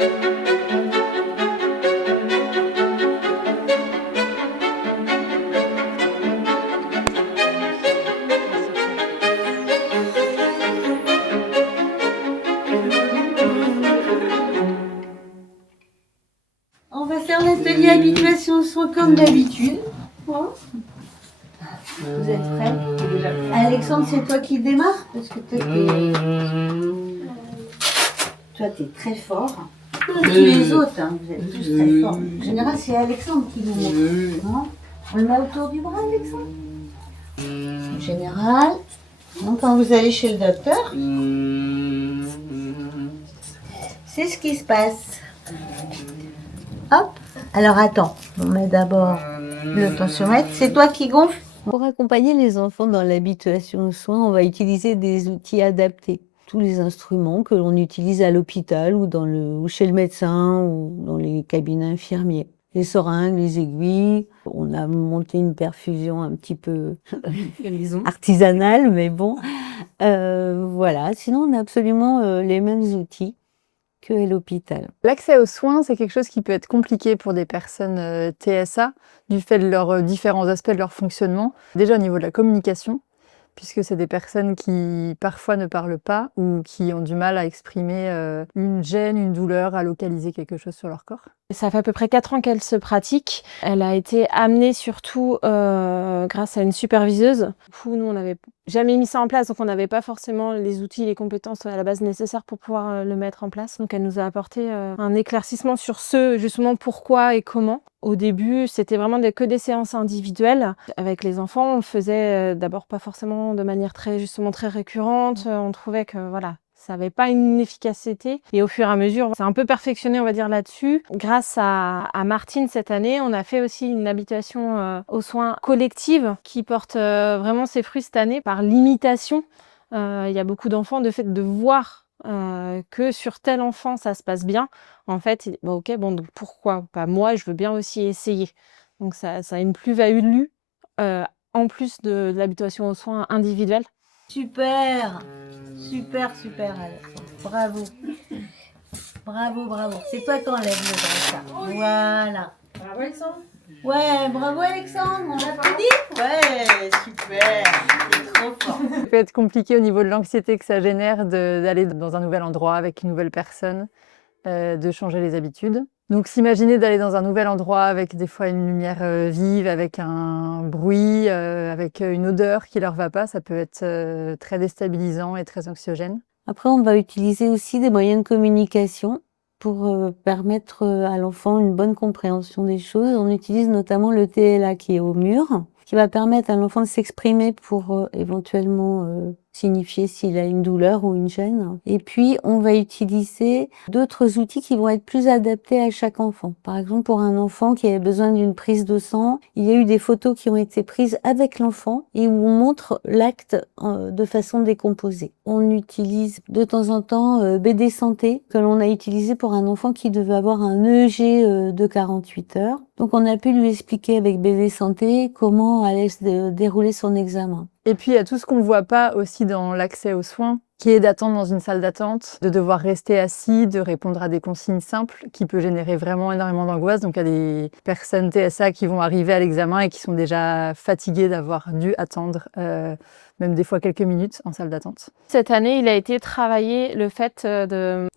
On va faire l'atelier habituation aux soins comme d'habitude. Hein? Vous êtes prêts? Alexandre, c'est toi qui démarre parce que toi, t'es très fort. Tous les autres, hein, vous êtes tous très forts. En général, c'est Alexandre qui nous montre. Hein? On le met autour du bras, Alexandre. En général, donc, quand vous allez chez le docteur, c'est ce qui se passe. Hop. Alors attends, on met d'abord le tensiomètre. C'est toi qui gonfle. Pour accompagner les enfants dans l'habituation aux soins, on va utiliser des outils adaptés. Tous les instruments que l'on utilise à l'hôpital ou chez le médecin ou dans les cabinets infirmiers. Les seringues, les aiguilles. On a monté une perfusion un petit peu artisanale, mais bon. Voilà. Sinon, on a absolument les mêmes outils qu'à l'hôpital. L'accès aux soins, c'est quelque chose qui peut être compliqué pour des personnes TSA, du fait de leurs différents aspects de leur fonctionnement. Déjà au niveau de la communication, puisque c'est des personnes qui parfois ne parlent pas ou qui ont du mal à exprimer une gêne, une douleur, à localiser quelque chose sur leur corps. Ça fait à peu près 4 ans qu'elle se pratique. Elle a été amenée surtout grâce à une superviseuse. Du coup, nous, on n'avait jamais mis ça en place, donc on n'avait pas forcément les outils, les compétences à la base nécessaires pour pouvoir le mettre en place. Donc elle nous a apporté un éclaircissement sur justement, pourquoi et comment. Au début, c'était vraiment que des séances individuelles. Avec les enfants, on le faisait d'abord pas forcément de manière très récurrente. On trouvait que voilà, ça n'avait pas une efficacité. Et au fur et à mesure, c'est un peu perfectionné, on va dire, là-dessus. Grâce à Martine, cette année, on a fait aussi une habituation aux soins collective qui porte vraiment ses fruits cette année par l'imitation. Il y a beaucoup d'enfants, de fait, de voir que sur tel enfant, ça se passe bien. En fait, bon, ok, bon, donc pourquoi pas moi, je veux bien aussi essayer. Donc ça a une plus-value en plus de l'habituation aux soins individuels. Super, super, Alexandre. Bravo. Bravo. C'est toi qui enlèves le bras, ça. Voilà. Bravo Alexandre. Ouais, bravo Alexandre, on l'applaudit. Ouais, super. C'est trop fort. Ça peut être compliqué au niveau de l'anxiété que ça génère d'aller dans un nouvel endroit avec une nouvelle personne, de changer les habitudes. Donc s'imaginer d'aller dans un nouvel endroit avec des fois une lumière vive, avec un bruit, avec une odeur qui leur va pas, ça peut être très déstabilisant et très anxiogène. Après, on va utiliser aussi des moyens de communication pour permettre à l'enfant une bonne compréhension des choses. On utilise notamment le TLA qui est au mur, qui va permettre à l'enfant de s'exprimer pour éventuellement signifier s'il a une douleur ou une gêne. Et puis, on va utiliser d'autres outils qui vont être plus adaptés à chaque enfant. Par exemple, pour un enfant qui avait besoin d'une prise de sang, il y a eu des photos qui ont été prises avec l'enfant et où on montre l'acte de façon décomposée. On utilise de temps en temps BD Santé, que l'on a utilisé pour un enfant qui devait avoir un EEG de 48 heures. Donc, on a pu lui expliquer avec BD Santé comment allait se dérouler son examen. Et puis, il y a tout ce qu'on ne voit pas aussi dans l'accès aux soins, qui est d'attendre dans une salle d'attente, de devoir rester assis, de répondre à des consignes simples, qui peut générer vraiment énormément d'angoisse. Donc, il y a des personnes TSA qui vont arriver à l'examen et qui sont déjà fatiguées d'avoir dû attendre, même des fois quelques minutes en salle d'attente. Cette année, il a été travaillé le fait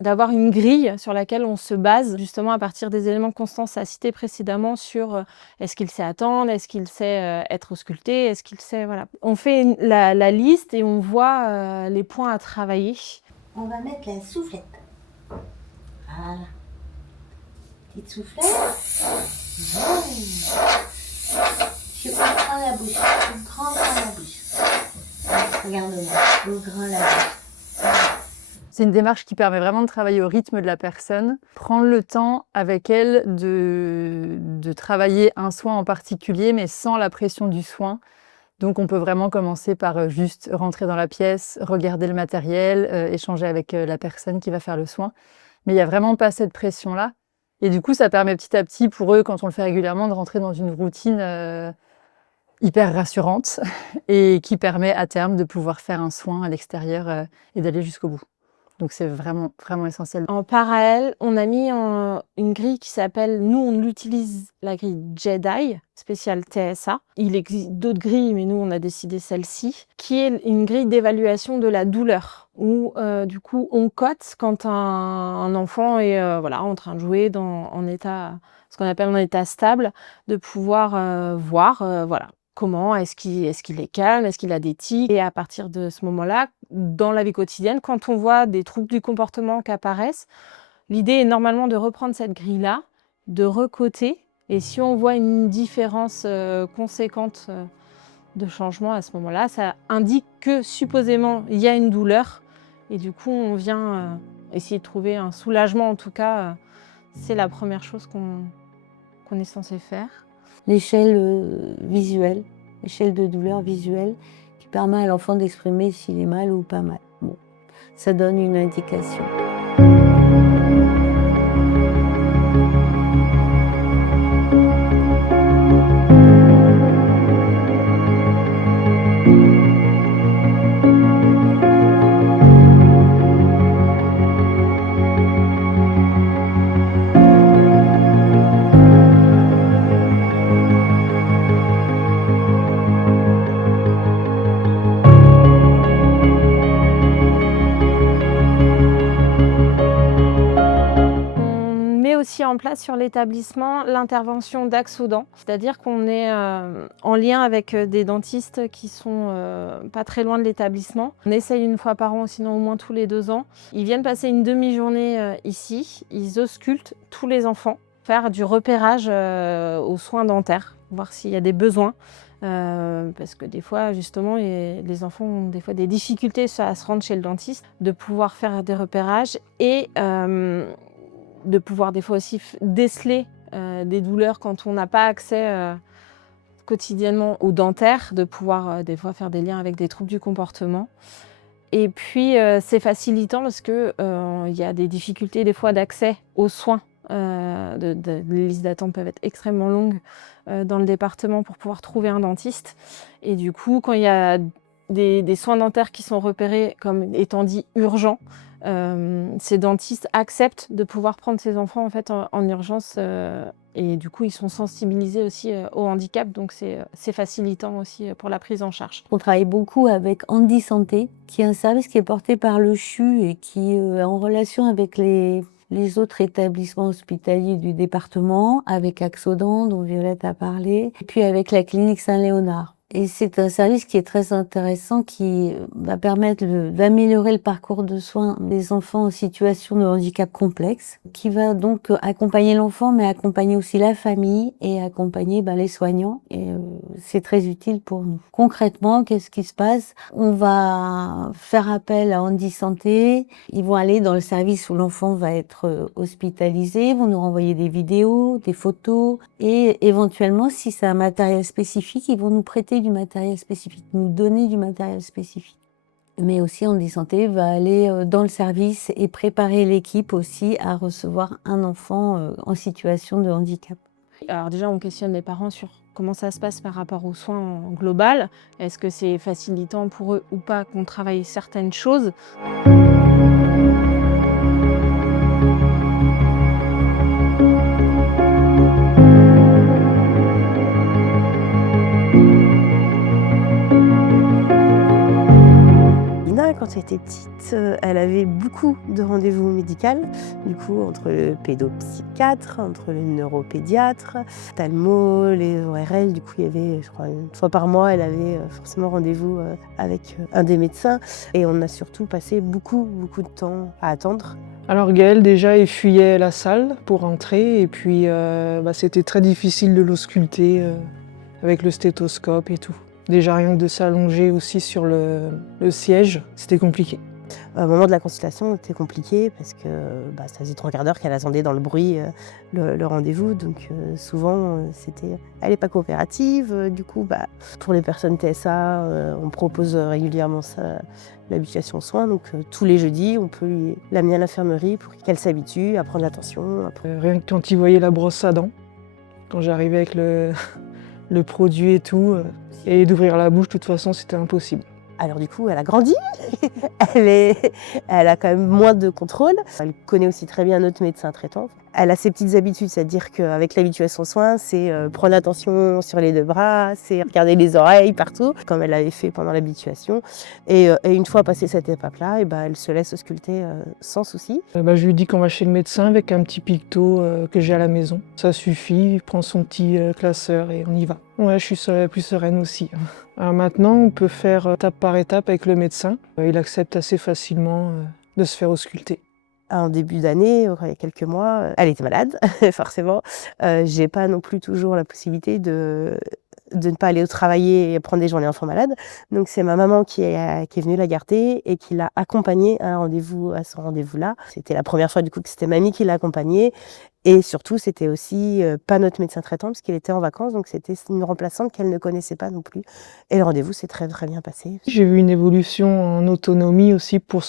d'avoir une grille sur laquelle on se base, justement à partir des éléments que Constance a cités précédemment sur est-ce qu'il sait attendre, est-ce qu'il sait être ausculté, est-ce qu'il sait... Voilà. On fait la liste et on voit les points à travailler. On va mettre la soufflette. Voilà. Petite soufflette. Tu ouvres la bouche. Tu grand la bouche. Regarde-moi. Ouvre la bouche. C'est une démarche qui permet vraiment de travailler au rythme de la personne, prendre le temps avec elle de travailler un soin en particulier, mais sans la pression du soin. Donc on peut vraiment commencer par juste rentrer dans la pièce, regarder le matériel, échanger avec la personne qui va faire le soin. Mais il n'y a vraiment pas cette pression-là. Et du coup, ça permet petit à petit pour eux, quand on le fait régulièrement, de rentrer dans une routine hyper rassurante et qui permet à terme de pouvoir faire un soin à l'extérieur et d'aller jusqu'au bout. Donc c'est vraiment, vraiment essentiel. En parallèle, on a mis une grille qui s'appelle, nous on utilise la grille Jedi, spéciale TSA. Il existe d'autres grilles, mais nous on a décidé celle-ci, qui est une grille d'évaluation de la douleur, où du coup on cote quand un enfant est en train de jouer en état, ce qu'on appelle en état stable, de pouvoir voir comment est-ce qu'il est calme, est-ce qu'il a des tics. Et à partir de ce moment-là, dans la vie quotidienne, quand on voit des troubles du comportement qui apparaissent, l'idée est normalement de reprendre cette grille-là, de recoter. Et si on voit une différence conséquente de changement à ce moment-là, ça indique que supposément il y a une douleur. Et du coup, on vient essayer de trouver un soulagement. En tout cas, c'est la première chose qu'on est censé faire. L'échelle visuelle, l'échelle de douleur visuelle qui permet à l'enfant d'exprimer s'il est mal ou pas mal. Bon, ça donne une indication. Aussi en place sur l'établissement l'intervention d'axe aux dents, c'est-à-dire qu'on est en lien avec des dentistes qui sont pas très loin de l'établissement. On essaye une fois par an, sinon au moins tous les 2 ans. Ils viennent passer une demi-journée ici, ils auscultent tous les enfants, faire du repérage aux soins dentaires, voir s'il y a des besoins. Parce que des fois, justement, les enfants ont des fois des difficultés à se rendre chez le dentiste, de pouvoir faire des repérages et de pouvoir des fois aussi déceler des douleurs quand on n'a pas accès quotidiennement au dentaire, de pouvoir des fois faire des liens avec des troubles du comportement. Et puis c'est facilitant parce que il y a des difficultés des fois d'accès aux soins. Les listes d'attente peuvent être extrêmement longues dans le département pour pouvoir trouver un dentiste. Et du coup, quand il y a des soins dentaires qui sont repérés comme étant dits urgents, ces dentistes acceptent de pouvoir prendre ces enfants en fait en urgence et du coup ils sont sensibilisés aussi au handicap, donc c'est facilitant aussi pour la prise en charge. On travaille beaucoup avec Handi Santé, qui est un service qui est porté par le CHU et qui est en relation avec les autres établissements hospitaliers du département, avec Axe aux dents dont Violette a parlé, et puis avec la clinique Saint-Léonard. Et c'est un service qui est très intéressant, qui va permettre d'améliorer le parcours de soins des enfants en situation de handicap complexe, qui va donc accompagner l'enfant, mais accompagner aussi la famille et accompagner les soignants. Et c'est très utile pour nous. Concrètement, qu'est-ce qui se passe? On va faire appel à Handi Santé. Ils vont aller dans le service où l'enfant va être hospitalisé, ils vont nous renvoyer des vidéos, des photos, et éventuellement, si c'est un matériel spécifique, ils vont nous prêter du matériel spécifique, nous donner du matériel spécifique. Mais aussi, Handi Santé va aller dans le service et préparer l'équipe aussi à recevoir un enfant en situation de handicap. Alors déjà, on questionne les parents sur comment ça se passe par rapport aux soins en global. Est-ce que c'est facilitant pour eux ou pas qu'on travaille certaines choses? Quand elle était petite, elle avait beaucoup de rendez-vous médicaux, du coup entre le pédopsychiatre, entre le neuropédiatre, ophtalmo, les ORL, du coup il y avait, je crois, une fois par mois, elle avait forcément rendez-vous avec un des médecins. Et on a surtout passé beaucoup de temps à attendre. Alors Gaël déjà il fuyait la salle pour rentrer et puis c'était très difficile de l'ausculter avec le stéthoscope et tout. Déjà rien que de s'allonger aussi sur le siège, c'était compliqué. Au moment de la consultation, c'était compliqué parce que ça faisait 3/4 d'heure qu'elle attendait dans le bruit le rendez-vous. Donc souvent, elle n'est pas coopérative. Du coup, pour les personnes TSA, on propose régulièrement l'habituation aux soins. Donc tous les jeudis, on peut l'amener à l'infirmerie pour qu'elle s'habitue à prendre l'attention. Rien que quand il voyait la brosse à dents, quand j'arrivais avec le produit et tout, et d'ouvrir la bouche, de toute façon, c'était impossible. Alors du coup, elle a grandi, elle a quand même moins de contrôle. Elle connaît aussi très bien notre médecin traitant. Elle a ses petites habitudes, c'est-à-dire qu'avec l'habituation aux soins, c'est prendre attention sur les 2 bras, c'est regarder les oreilles partout, comme elle l'avait fait pendant l'habituation. Et une fois passée cette étape-là, elle se laisse ausculter sans souci. Je lui dis qu'on va chez le médecin avec un petit picto que j'ai à la maison. Ça suffit, il prend son petit classeur et on y va. Ouais, je suis plus sereine aussi. Alors maintenant, on peut faire étape par étape avec le médecin. Il accepte assez facilement de se faire ausculter. En début d'année, il y a quelques mois, elle était malade, forcément. J'ai pas non plus toujours la possibilité de ne pas aller au travailler et prendre des journées enfants malades. Donc c'est ma maman qui est venue la garder et qui l'a accompagnée à ce rendez-vous-là. C'était la première fois du coup que c'était mamie qui l'a accompagnée et surtout c'était aussi, pas notre médecin traitant parce qu'il était en vacances, donc c'était une remplaçante qu'elle ne connaissait pas non plus et le rendez-vous s'est très, très bien passé. J'ai vu une évolution en autonomie aussi pour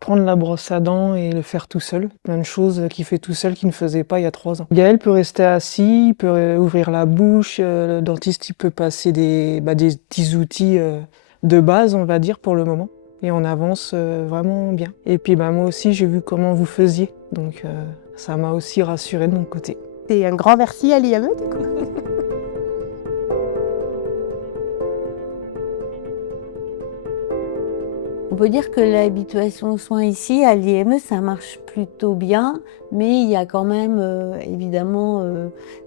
prendre la brosse à dents et le faire tout seul. Plein de choses qu'il fait tout seul qu'il ne faisait pas il y a 3 ans. Gaël peut rester assis, il peut ouvrir la bouche, le dentiste il peut passer des petits outils de base, on va dire, pour le moment. Et on avance vraiment bien. Et puis moi aussi j'ai vu comment vous faisiez, donc ça m'a aussi rassurée de mon côté. Et un grand merci à l'IME du coup. On peut dire que l'habituation aux soins ici, à l'IME, ça marche plutôt bien, mais il y a quand même évidemment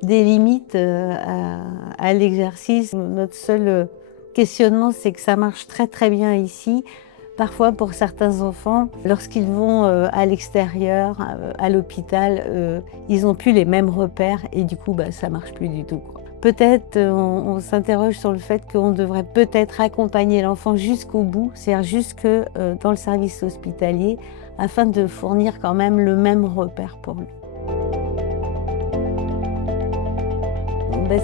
des limites à l'exercice. Notre seul questionnement, c'est que ça marche très très bien ici. Parfois, pour certains enfants, lorsqu'ils vont à l'extérieur, à l'hôpital, ils n'ont plus les mêmes repères et du coup, ça marche plus du tout, quoi. Peut-être on s'interroge sur le fait qu'on devrait peut-être accompagner l'enfant jusqu'au bout, c'est-à-dire jusque dans le service hospitalier, afin de fournir quand même le même repère pour lui.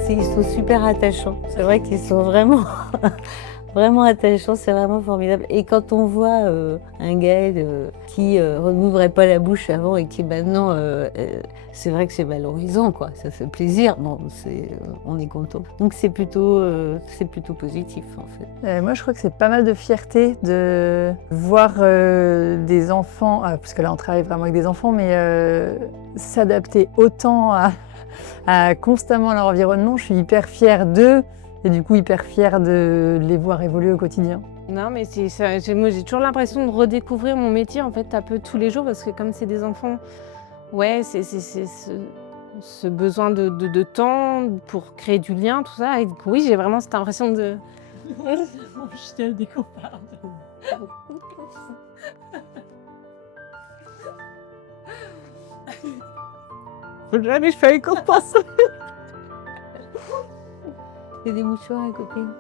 Ils sont super attachants, c'est vrai qu'ils sont vraiment, vraiment attachants, c'est vraiment formidable. Et quand on voit un Gaël qui n'ouvrait pas la bouche avant et qui maintenant, c'est vrai que c'est valorisant, quoi. Ça fait plaisir, bon, on est content. Donc c'est plutôt positif en fait. Moi je crois que c'est pas mal de fierté de voir des enfants, parce que là on travaille vraiment avec des enfants, mais s'adapter autant à constamment leur environnement. Je suis hyper fière d'eux et du coup hyper fière de les voir évoluer au quotidien. Non, mais moi j'ai toujours l'impression de redécouvrir mon métier en fait un peu tous les jours parce que comme c'est des enfants, ouais, c'est ce besoin de temps pour créer du lien, tout ça. Et du coup, oui, j'ai vraiment cette impression de... Je te découvre. Jamais je fais qu'on pense. Il y a des mouchoirs à copine.